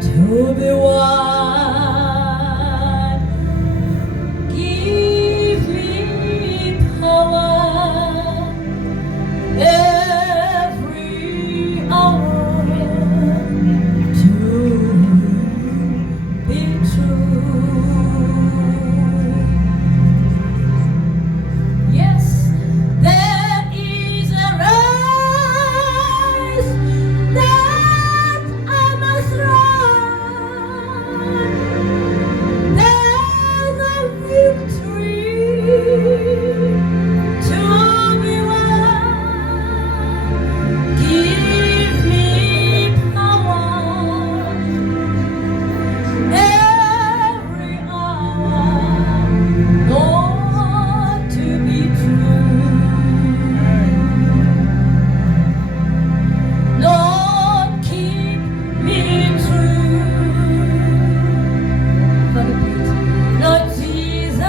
to be one. Give me power every hour to be true. Yes, there is a race that I must run. There's a victory to be won. Give me power every hour, Lord, to be true. Lord, keep me true. Lord Jesus,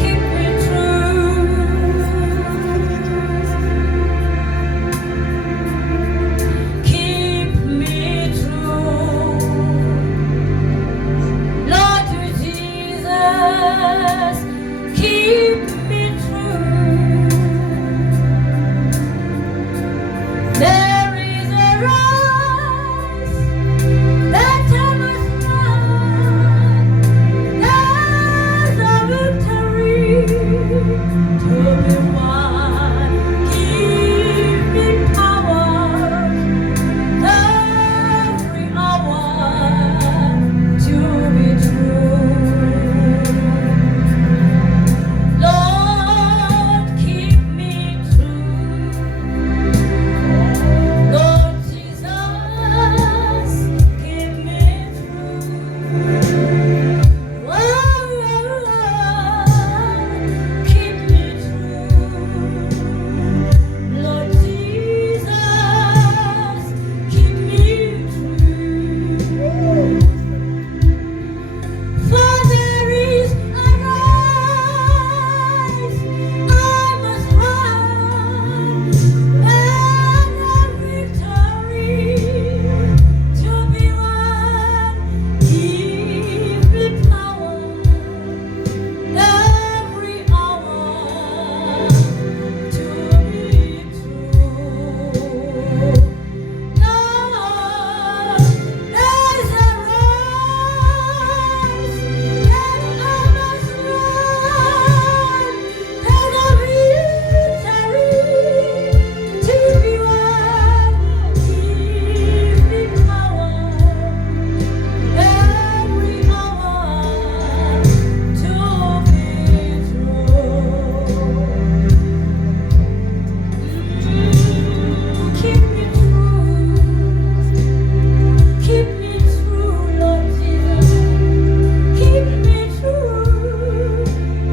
keep me true. Keep me true. Lord Jesus, keep me true. There is a race that I must run. There's a victory to be won. Give me power every hour to be true. Lord, keep me true. Lord Jesus, keep me true. Keep me true. Lord Jesus, keep me true. For there is a race I must run, and a victory to be won. Give me power every hour to be true. Lord, there's a race that I must run. There's a victory to be won. Give me power every hour to be true. Keep me true. Keep me true, Lord Jesus. Keep me true.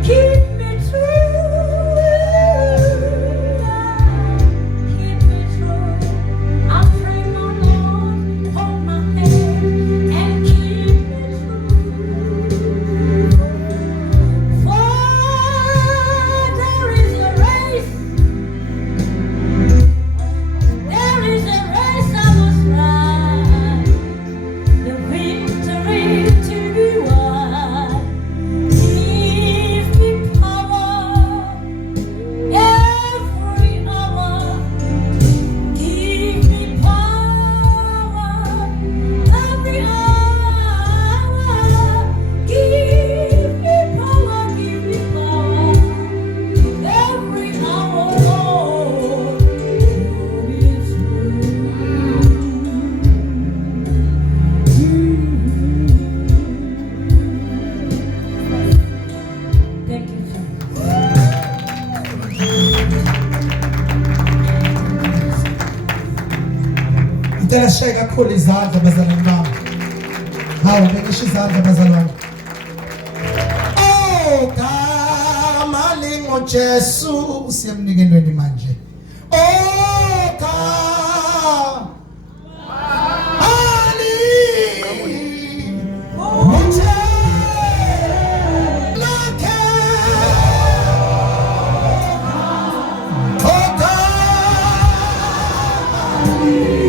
Keep me true. Keep me true. I pray, my Lord, hold my hand and keep me true. For there is a race. There is a race I must run, the victory to be won. Give me power every hour. Give me power every hour. Give me power every hour, Lord, to be true. Thank you, Jesus. Ngicela kakhulu izandla bazalwane bami. Hawu bekisha izandla bazalwane. Oh, gama lingoJesu siyamnikelweni manje. Oh, gama Hallelujah.